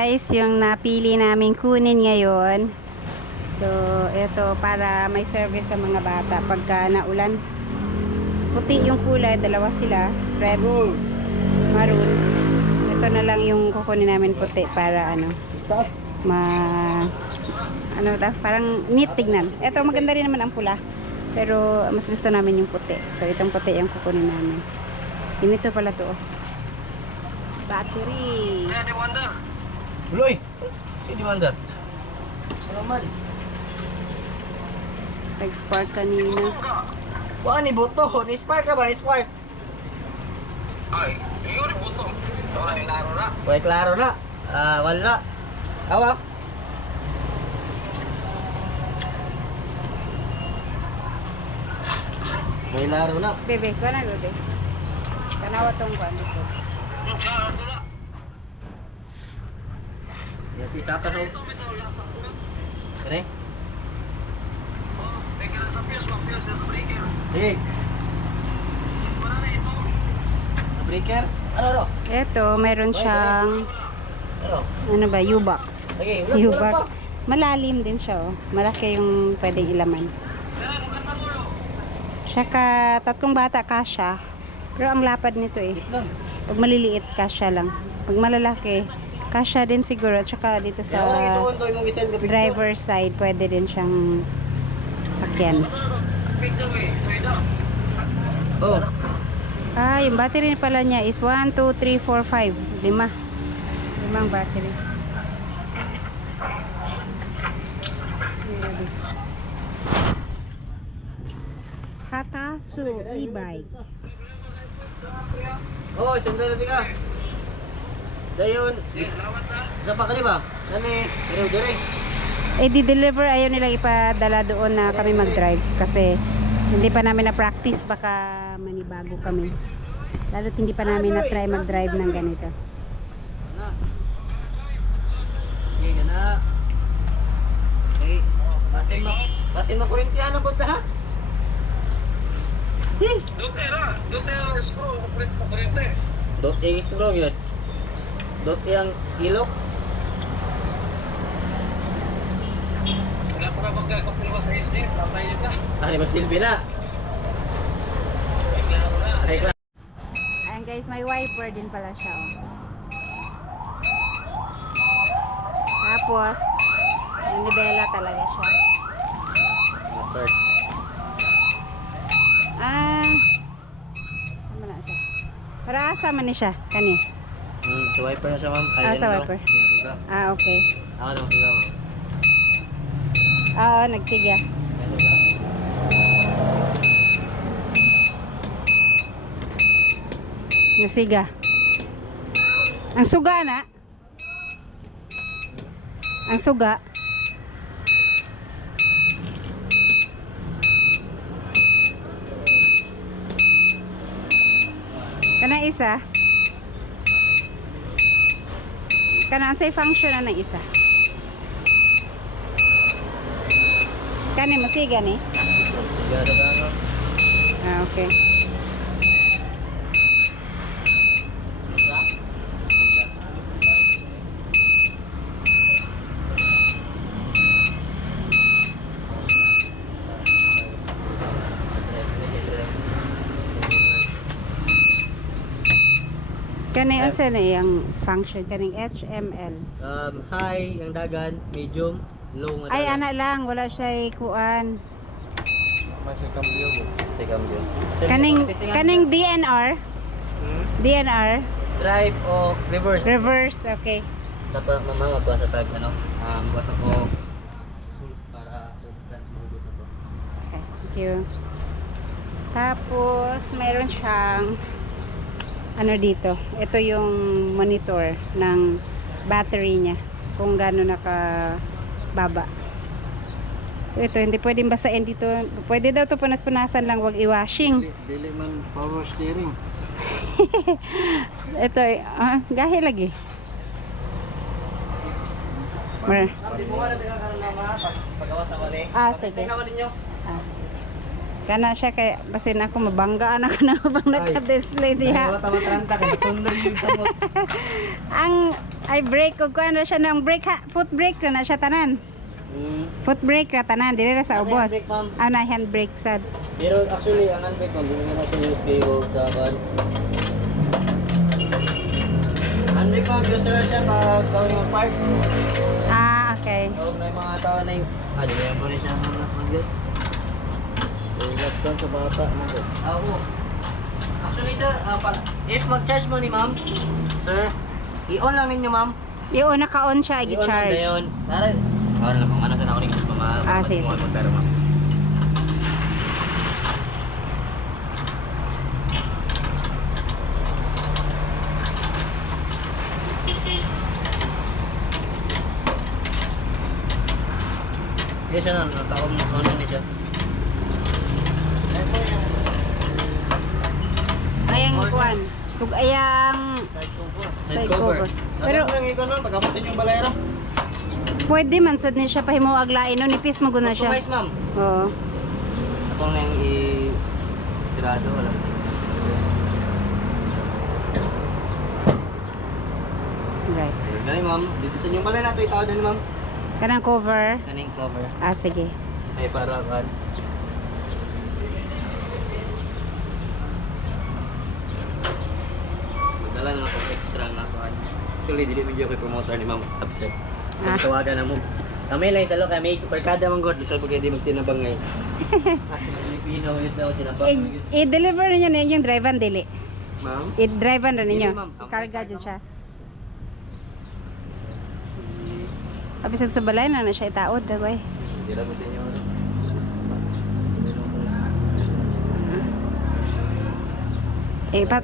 guys, yung napili namin kunin ngayon. So, ito para may service sa mga bata pagka naulan. Puti yung kulay, dalawa sila, red, maroon. Ito na lang yung kukunin namin puti para ano, parang neat tignan. Ito maganda rin naman ang pula, pero mas gusto namin yung puti. So, itong puti yung kukunin namin. Ganito pala to. Battery. Di Wonder. Uloy! Si Di Wonder. Salamat. Nag-spark kanina. Wala ni Boto. Ni-spark na ba? Ni-spark? Ay, yun yung butong. Wala yung laro na. Wala klaro na. Wala. Awa. May laro na. Bebe, ko na bebe. Tanawa tong kwan dito. Siya, ito na. Yati sa atas. Ito, lang sa kulang. Kani? Oh, teka lang sa fuse, mag-fuse sa breaker. Hey, Wala na ito. sa breaker. Ano? Ito, meron siyang Ano? ano ba, U-box. Lagi. U-box. Malalim din siya, oh. Malaki yung pwedeng ilaman. Kaya, maganda mo, no? Saka tatlong bata kasya. Pero ang lapad nito eh. Lang. Pag maliliit kasya lang. Pag malalaki, kasya din siguro. At saka dito Kaya orang sa isuon to imong gisend ka picture. driver side, pwede din siyang sakyan. Ito na sa picture, eh. So, ito. Oh. Ah, yung battery pala niya is 1, 2, 3, 4, 5. Limang battery. Hatasu e-bike. Oh, sendal natin ka. Dayon, Yes, lawat na. sa pa kani ba? Kani, dire. Eh, di-deliver, ayaw nilang ipadala doon na kami mag-drive kasi hindi pa namin na-practice, baka manibago kami. Lalo't hindi pa namin na-try mag-drive ng ganito. Na. Okay, gana. Okay, basin mo kurintihan na punta ha? Dote na. Dote na screw. Kuryente. Dot yung screw yun. Dot yung ilok. Wala pa ka magkakapulwa sa SD. Patay yun na. Di ba silbi na? May klaro na. Ay, klaro. Ayan guys, may wiper din pala siya. Oh. Tapos, nibela talaga siya. Sir. Ah, ano na siya? Para asa man ni siya, kani? Sa wiper na siya ma'am. Sa wiper. Yan suga. Ah, okay. Ako na suga ma'am. Oo, nagsiga. Yan suga. Nasiga. Ang suga na. Ang suga. Kana isa. Kana say function na ng isa. Kani mo siga ni? Suga na ba ano? Ah, okay. Kani unsa na iyang function kaning HML. High, ang dagan, medium, low nga Ay dagan. ana lang, wala siya kuan. Masih cambio mo. Sa cambio. Kaning DNR, DNR Drive o reverse. reverse, okay. Sa pa mama magwa sa tag ano, basa ko para uputan mahugot na to. Okay, thank you. Tapos mayroon siyang ano dito. Ito yung monitor ng battery niya kung gaano nakababa. So ito, hindi pwedeng basain dito. Pwede daw ito punas-punasan lang, wag i-washing. Dili man power steering. Ito, gahi lagi. Di mo nga na pinakaroon na mga pagawa sa mali. Sige. Tingnan ko ninyo. Kana siya kay basin ako mabanggaan ako na bang naka-display diha. Wala tama 30 ka natundog yung samot. Ay brake ug kuan na siya ng brake ha, foot brake na siya tanan. Foot brake ra tanan dili ra sa ubos. Handbrake, ma'am. Na handbrake sad. Pero actually, ang handbrake ma'am, hindi na siya use kayo sa van. Handbrake ma'am, use na siya pag gawin yung park. Ah, okay. So, may mga tao na yung... di ba yan po rin siya mag-good? Laptop sa bata mo ko. Oo. Actually sir, if mag-charge mo ni ma'am, sir, i-on lang ninyo ma'am. Yung naka-on siya, I-on lang i-charge. na yun. Tara lang ma'am, ano sana ako rin gusto Ah, sige. pero ma'am. Yes, siya na, nataon mo ano niya siya. Ayang kuan. Sug ayang Side cover. Pero Pero lang ikaw nun, pagkapos yung balayra. pwede man sad ni siya pahimo aglain no nipis maguna siya. Customize ma'am. Oo. Atong nang i-tirado, wala. Right. Gani ma'am, dito sa inyong balay nato itaw din ma'am. Kanang cover. Kaning cover. Ah, sige. Ay para kan. Dala na ako extra na kan. Actually dili man gyud ko promoter ni ma'am upset. Ah. Tawagan na mo. Kami lang sa lo kami barkada man god bisan pag di magtinabang ngay. Kasi Pilipino yun daw tinabang. I-deliver niyo na yung driver dili. Ma'am. I-drive na ninyo. Dili, ma'am. Karga dyan siya. Abisag sa balay na siya itaod, dagway. Hindi lang mo sa inyo.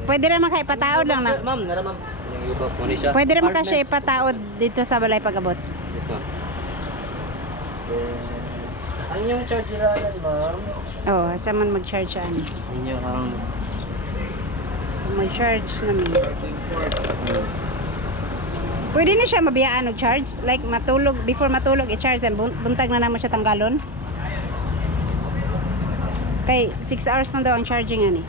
Pwede naman kayo ipataod lang na. Ma'am, nara ma'am. Yung ubak mo ni siya. Pwede naman ka Apartment. siya ipataod dito sa balay pag-abot. Yes, ma'am. Ang inyong charger yan, ma'am. Oo, sa man mag-charge siya. Inyo ang... Mag-charge namin. Pwede na siya mabiyaan og charge? Like matulog, before matulog i-charge and buntag na naman siya tanggalon? Kay 6 hours man daw ang charging ani.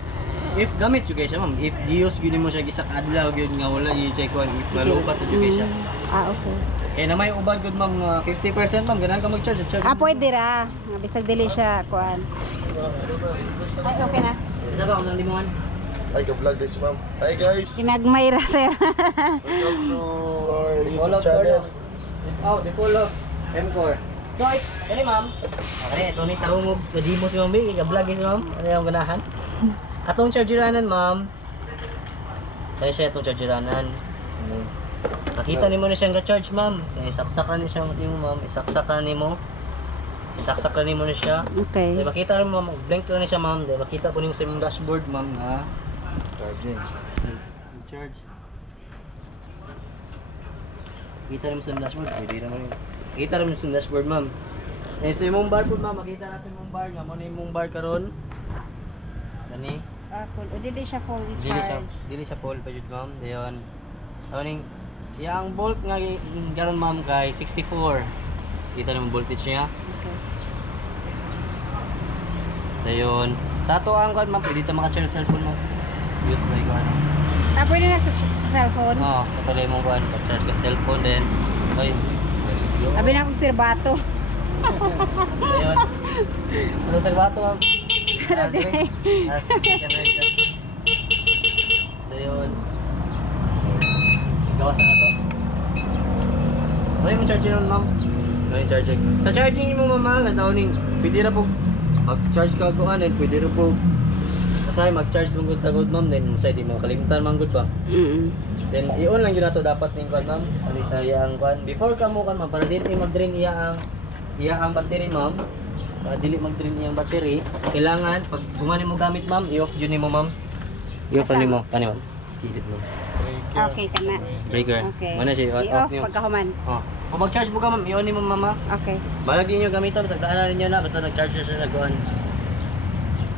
If gamit yung siya, ma'am. If use yun mo siya gisak adlaw, yun nga wala, i-check ko if malupat yung siya. Ah, okay. Kaya na may ubad good, ma'am, 50%, ma'am. Ganaan ka mag-charge. Charge. Ah, pwede ra. Nga, bisag dili siya kuan. Ay, okay na. Ito ba kung saan di mo man? Ay, ka-vlog guys, ma'am. Hi guys! Ginagmay ra sir. Welcome to our Follow YouTube channel. Oh, the follow. M4. So, ini ma'am. Okay, ito ni tarungog. Kadi mo si ma'am, i-vlog si ma'am. Ano yung ganahan? Atong chargeranan, ma'am. Kaya siya itong chargeranan. Nakita ni mo na siyang ga-charge, ma'am. Kaya isaksak na ni siya yung ma'am. Isaksak na ni mo. Isaksak na ni mo na siya. Okay. Dahil makita rin mo, blank lang na siya, ma'am. Dahil makita ko niyo sa imong dashboard, ma'am, na Charging. charge. Kita rin mo sa dashboard. Pwede naman yun. Kita rin mo sa dashboard, ma'am. Eh, sa imong bar po, ma'am. Makita natin imong bar. Nga mo na imong bar karon. Gani. Ah, cool. O dili siya full Dili siya, charge. dili siya full pa jud, ma'am. Dayon. Aning yang volt nga garon, ma'am, kay 64. Kita naman voltage niya. Okay. Dayon. Sa ato ang kan, ma'am, pwede ta maka-charge cellphone mo. Use by ko ano. Ah, pwede na sa cellphone. Oh, patuloy mo kuan, charge ka cellphone din. Oy. Sabi na akong sirbato. Dayon. Ano sa bato, ma'am? Dayon. Gawas na to. Ano yung charger nun, ma'am? Ano yung charger? Sa charging mo, mama, ning pwede na po mag-charge ka ko anin, pwede na po kasi mag-charge mong good tagod, ma'am, then sa di mo kalimutan man good ba? Then i-on lang yun na to dapat ning kwan, ma'am. Ano sa iya ang kwan? Before ka mo kan, ma'am, para din mag-drain iya ang battery, ma'am. Para dili mag-drain iyang battery, kailangan pag gumani mo gamit, ma'am, i-off yun mo, ma'am. I-off Asa? mo, kani ma'am. Skillet mo. Okay, kana. Breaker. Okay. Mana siya I-off off niyo. pagkahuman. Oh. Kung mag-charge mo ka, ma'am, i-on mo, mama. Okay. Balag din yung gamitan, basta daanan niyo na, basta nag-charge siya nag-on.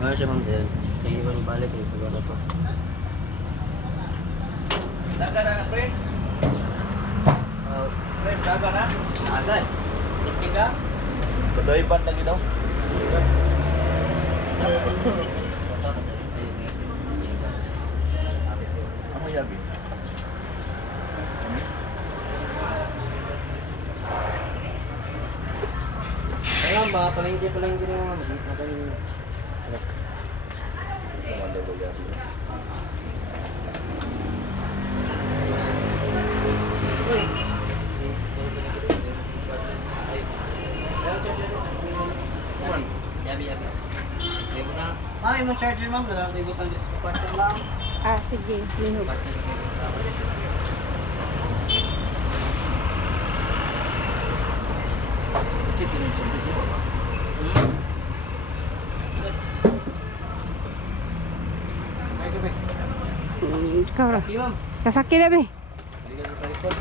Mana siya, ma'am, din. Sige ko nung balik, eh, pag-on ako. Daga na, friend? Friend, daga na? Agad. Testing ka? Padoy-pan lagi daw. Ano yabi? ma'am, baka palengke na ma'am. Matayin. Wonder ko gabi. Ay, mo charger ma'am, wala tayo butang disconnect lang. Ah, sige. Lihog. Ikaw ra. Okay, ma'am. Kasaki na be. Hindi ka sa record.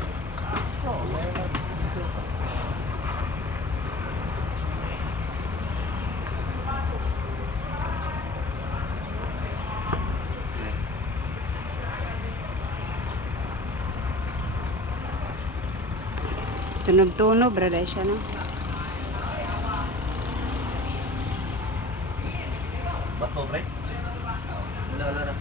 Tunog-tunog, brother siya, no? Bato, pre? Wala na.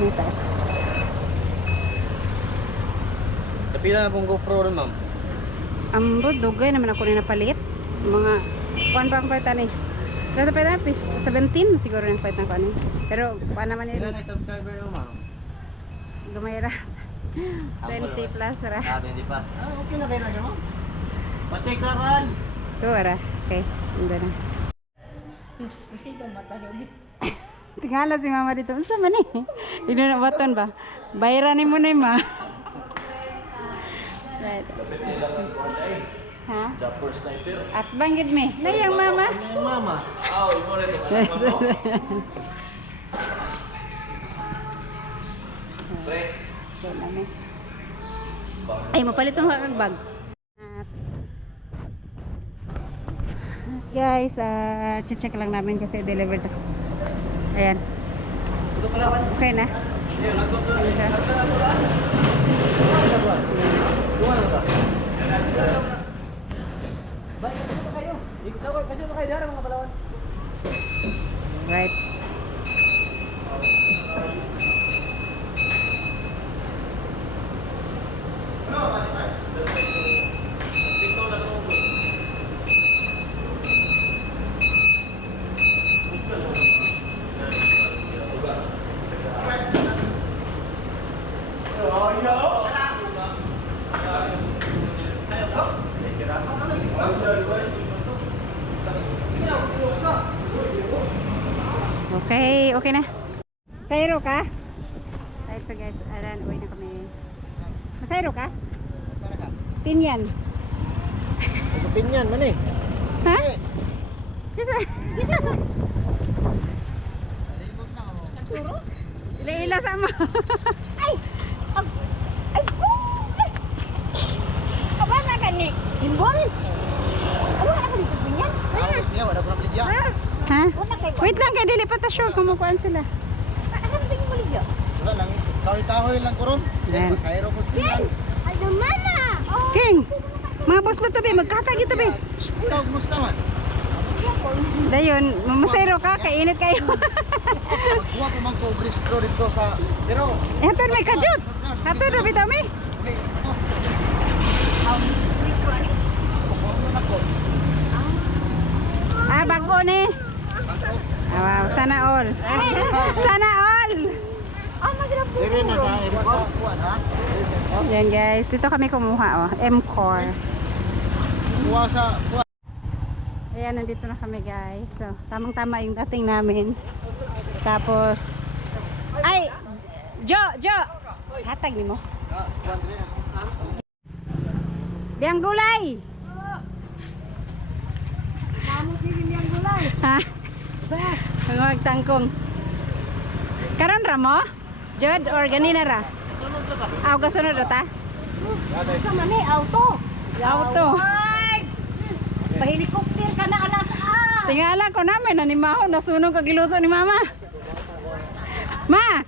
Dito. Kapila na pong GoPro rin, ma'am. Ambot, dugay naman ako na napalit. Mga, kuan pa ang palitan eh. Kaya palitan, 17 siguro yung palitan ko ano. Pero, kuan naman Ilan yun. na subscriber mo, ma'am? Gumayra. 20 plus ra. Ah, 20 plus. Ah, okay na kayo na siya, ma'am. Pa-check sa kan. Ito, ara. Okay, sundan na. Tingala si mama dito. Unsa man eh? Ino na baton ba? Bayranin mo na ma. Right. Ha? Japper sniper. At banggit me. Nayang mama. Mama. Ah, imo rin. Pre. Ay, mapalit ang kakag bag. Guys, check lang namin kasi delivered. Ayan. Ito pala, wan. Okay na. Ayun, nagkot na. Okay. Buwan na ba? Bay, kasi pa kayo. Kasi pa kayo dara mga palawan. Right. Okay, okay na. Sayro ka? Right, so guys, ayan, uwi na kami. Masayro ka? Pinyan. Ito pinyan man eh. Ha? Kisa? Ila-ila sama. Ay! Ay! Kabasa ka ni? Himbon? Ano ako dito pinyan? Niya, wala ko na maligya. Ha? Wait lang, kaya dilipat na sure kumukuhaan sila. Alam din mo liyo. Wala lang. Kahoy-kahoy lang ko ron. Yan. Masayro ko pinyan. Ay, mana! Oh, King! Mga boss lo to be, magkatag ito be. Ikaw, kumusta man? Dayon, masayro ka, kainit kayo. Magkuha ko mag-bristro dito sa... Pero... Hatod may kajut. Hatod na bitaw mi. Hindi. Ito. Ah, bago ni. Ah, wow, sana all. Sana all. Dire na sa M-Core. Ha? Yan guys, dito kami kumuha oh, M-Core. Kuha sa... Ayan, nandito na kami guys. So, tamang-tama yung dating namin. Tapos, ay! Jo! Hatag ni mo. Biyang gulay! Ha? Mga magtangkong. Karon ra mo? Jod or ganina ra? Aw gasunod ra ta? Sa mani, auto. Auto. Pahelikopter ka na alas Tingala ko namin nanimaho nasunog kag giluto ni mama. Ma,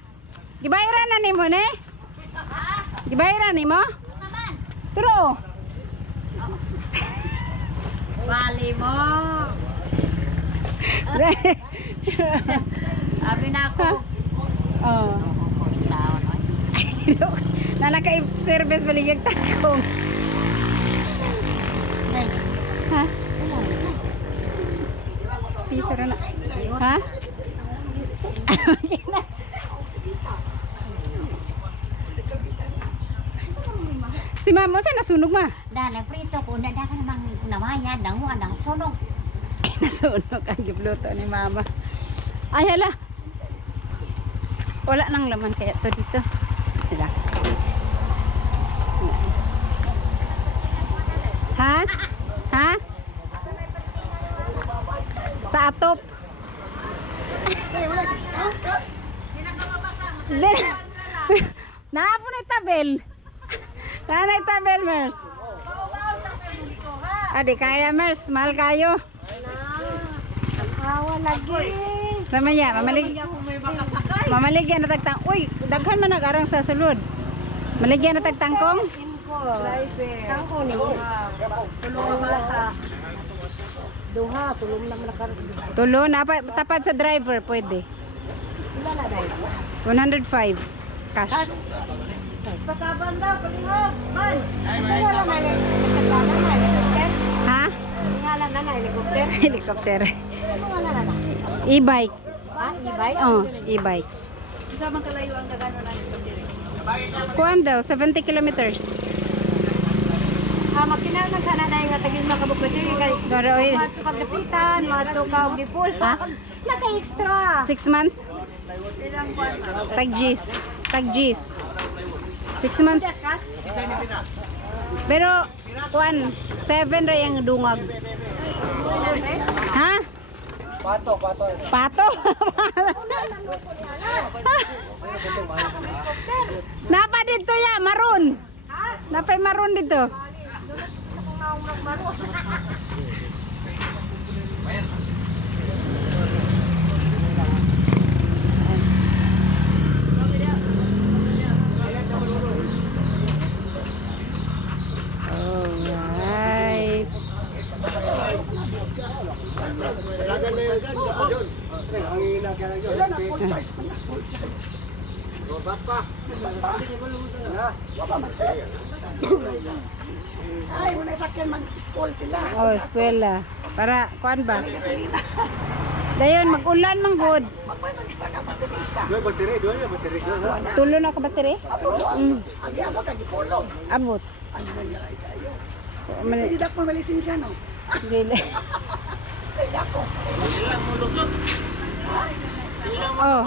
gibayaran na nimo ne? Gibayaran nimo? Pero Bali mo. Abi na ako. oh. Nalakay service baligag takong. Ha? Piso na. Ha? Si mama sa nasunog ma. Dahil prito ko, na ka namang namaya, dango, anang sunog. Nasunog ang gibluto ni mama. Ay hala. Wala nang laman kaya to dito. Sila. Ha? Ha? Sa atop. Naapo na tabel. Nanay tabel, Mers. Adi kaya, Mers. Mahal kayo. Awa lagi. Sama niya, mamaligyan na tagtang. Uy, daghan man nag-arang sa sulod. Maligyan na tagtangkong. Tangko ni mo. Tulong lang ka. Duha, tulong lang na ka. Tulo, tapad sa driver, pwede. Ilan na dahil? 105 cash. Patabanda, palihog. Man. Wala na helicopter. Ha? Wala na helicopter. Helicopter. Wala na. E-bike. Ha? Ibay? Oh, e-bike. Isa man kalayo ang dagano na sa dire. Kuan daw, 70 kilometers. Makina lang ka na dahil nga tagil makabukwete kay Pero, mato kag dapitan, mato ka og dipol. Ha? Naka-extra. 6 months? Ilang buwan? Tag-Gs. Tag-Gs. 6 months. Pero, kuan, 7 ra yung dungag. Ha? Pato. Pato? Napa dito ya, maroon. Napay maroon dito. Alright. Ay, muna sakyan man school sila. Oh, eskwela. Para, kuan ba? Dayon, mag-ulan man good. Magpapag-extra ka battery isa. Tulo na ka battery? Mm. Agi ako tagipulong. Abot. Ano na niya ay kayo? Mali- Hindi ako malisensya, no? Dili. Kaya ako. Oh.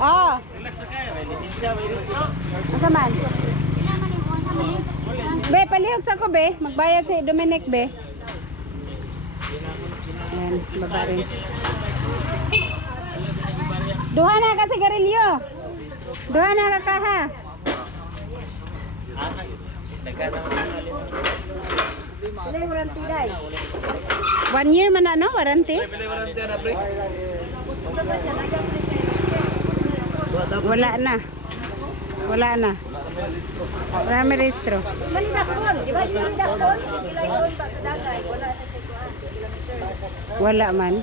Oh. Asa man? Be, palihog sa ko, be. Magbayad si Dominic, be. Ayan, baba rin. Duha na ka sigarilyo. Duha na ka kaha. Sila yung warranty dai. 1 year man na, no? Warranty? Wala na. Wala na. Wala may registro. Malidakon, di ba siya dakon? Ilayon ba sa dagay? Wala na siya kuan. Wala man.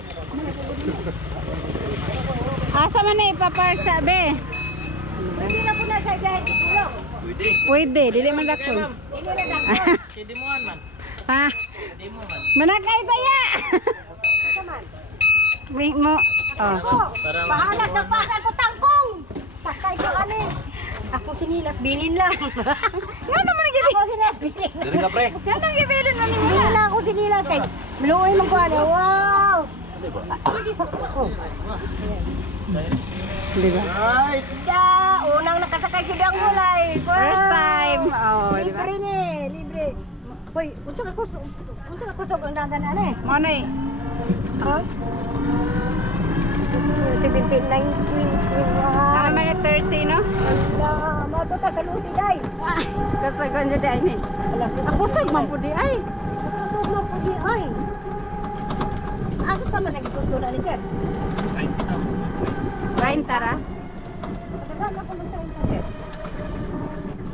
Asa man na ipapark sa be? Hindi na po na sa dahil tulo. Pwede, dili man dakon. Hindi na dakon. Ha? Manakay taya. May mo. Oh. Bahala na pa ako tangkong. Sakay ko ani. Ako sinilas bilin lang. Nga naman nagibili. Ako sinilas bilin. Diri ka pre. Nga nagibili man ni Bilin lang ako sinilas kay. Maluoy man ko ani. Wow. Di ba? Da, unang nakasakay si Dangulay. First time. Oh, di ba? Libre ni, libre. Hoy, unsa ka kusog ang dagan ani? Mo na eh. Ha? 16, 17, 19, 21. Tama na 30, no? Mato ta sa luti day. Kasagon dyan dahil ni. Ako sag man po di ay. Kusog mo po di ay. Asa pa man nagigusto na ni sir? Rain tara. Pagkagaan ako ng 30 sir.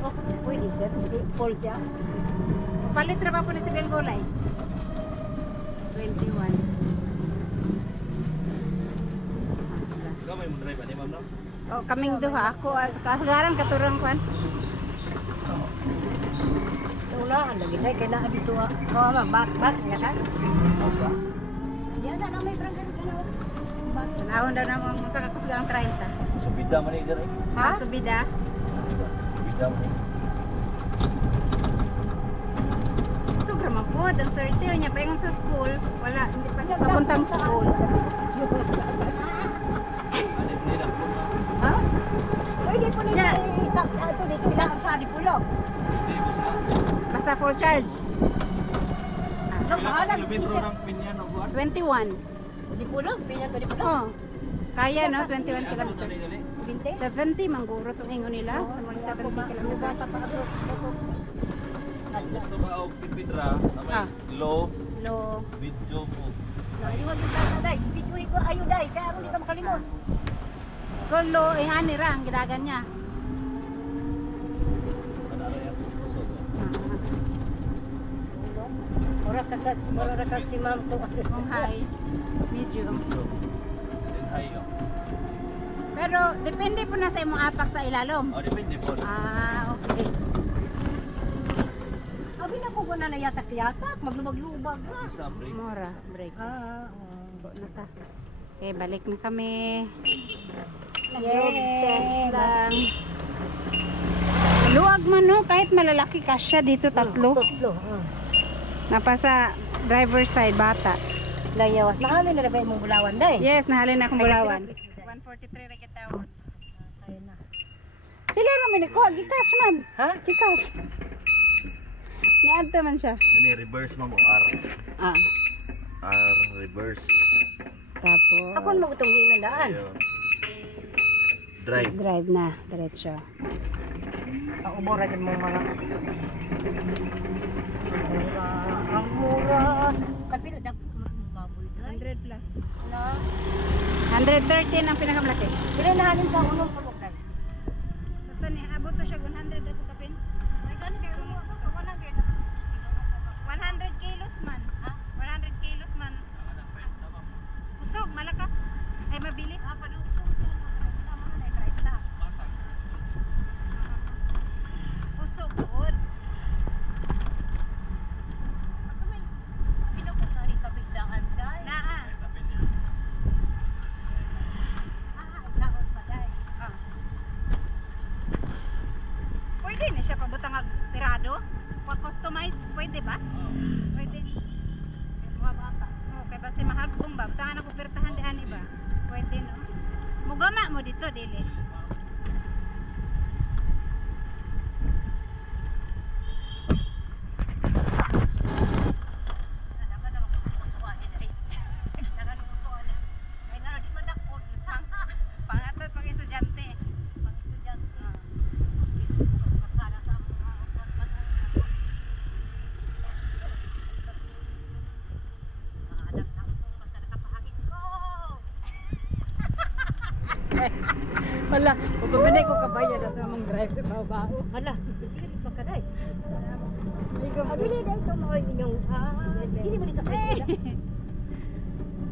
Oh, pwede sir. Full siya. Palit na pa po ni si Bel Golay. 21. Gamay mo drive ani ma'am no? Oh, kaming duha ako kasagaran katurang kwan. Sa ulaan lagi day kay naa dito. Oh, bak nga ka. Diyan na may barangay kana. Tanawon daw na mo sa kakusgang 30. Subida man ni diri. Ha? Subida. Subida man. Sobra man po, ang 30 niya paingon sa school, wala, hindi pa niya papuntang school. Ani ni na ko na. Ha? Pwede po nila ito dito ilang sa Dipulo. Hindi mo sa. Basta full charge. Ang bahala Kilometro ng Pinyan o buwan. 21. Dipulo, pinya to Dipulo. Oh. Kaya no, 21 kilometers. Dali. 20. 70 mangguro tong ingon nila. 70 kilometers. Gusto ba og pipidra na may low Lo. video mo. Iwan mo sa day. Video ko ayo day, kaya aron di ka makalimot. Kolo, ani ra ang gidagan niya. Ana ra yang kusog. Ora ka si ma'am ko. Kung high, medium. Then high. Pero depende po na sa imong apak sa ilalom. Oh, depende po. Ah, okay. Abi na ko na yatak-yatak, maglubag-lubag na. Isa break. Mora, break. Ah, Na ta. Okay, balik na kami. yes. Test lang. Luwag man no, kahit malalaki kasya dito tatlo. Tatlo. Napasa driver side bata. Layawas. Marami na rin mong bulawan day. Yes, nahalin akong bulawan. 143 ra kita. Ayun na. Sila naman ni ko, gikas man. Ha? Gikas. Niadto man siya. Ini reverse mo R. Ah, R reverse. tapos Ako naman itong ginandaan. Ayo. Drive. drive na diretso. Ang umura din mong mga... Ang muras. Kapila na mababoy day. 100 plus. Na. 113 ang pinakamalaki. Pinanahanin sa unong pabukay. Basta ni abot to siya 100 ato kapin. May gani kayo mo ako. 100 kilos man. Ha? 100 kilos man. Usog, malakas. Ay mabilis. Ah, panusong siya. Tama na na-try sa. Usog good. Ako may pinapagkari kabigdaan day. Naa. Laon pa day. Ah. Pwede na siya pabutang tirado. Customize, pwede ba? Pwede. Mga bata. Okay, basta mahagpong ba? Tangan ako pertahan di ani ba? Pwede no. Mugama mo dito dili. Naman na magpusuan ay. Naman magpusuan. Ay na di man dako. Pangatot pag estudyante. Pang estudyante. Susi para sa mga anak na ko basta nakapahangin ko. Wala, pagpapanay ko kabayan at namang drive bao-bao. Hala, dili pa kaday. Dili day to mo inyong dili mo di sa kaya.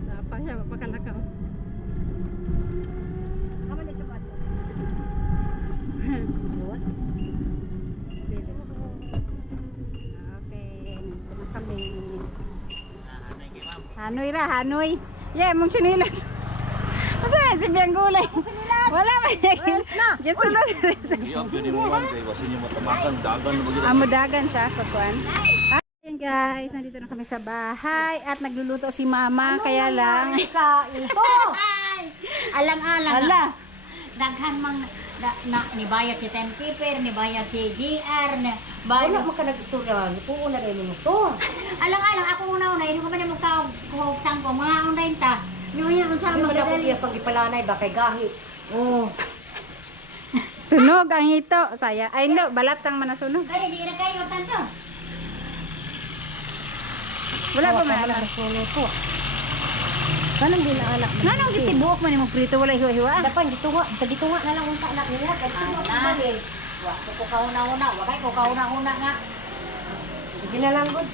Tapang siya, mapakalakaw. Kaman na siya. Okay, ito na kami. Hanoy ra, Hanoy. Yeah, mong sinilas. Masa si Biang Gulay? Wala ba niya? Gisulod. Iya, yun mo man kay wasin niyo matamakan dagan mo gyud. Amudagan siya, kakuan. Ayan guys, nandito na kami sa bahay at nagluluto si Mama, kaya lang. Kain ko. Alang-alang. Ala, Daghan mang nibayad si timekeeper, nibayad si GR, Wala bayad. man ka nag-istorya. Puuna na yung motor. Alang-alang, ako una-una, hindi ko pa na magkakutang ko, mga undayin ta. Hindi mo yan, unsa Hindi man ako magdadali. iya pag ipalanay ba kay gahi. Oo. Sunog ang ito. Saya. Ay, hindi. Balat lang manasunog. Kaya di na kayo tanto. Wala pa man alam. Solo ko. Kanang din na anak. Nanong gitibuok man yung prito. Wala hiwa-hiwa. Dapan gitunga, sa gitunga na lang unta na nila kay tuwa sa bali. Wa ko kauna-una, wa kay ko kauna-una nga. Sige na lang gud.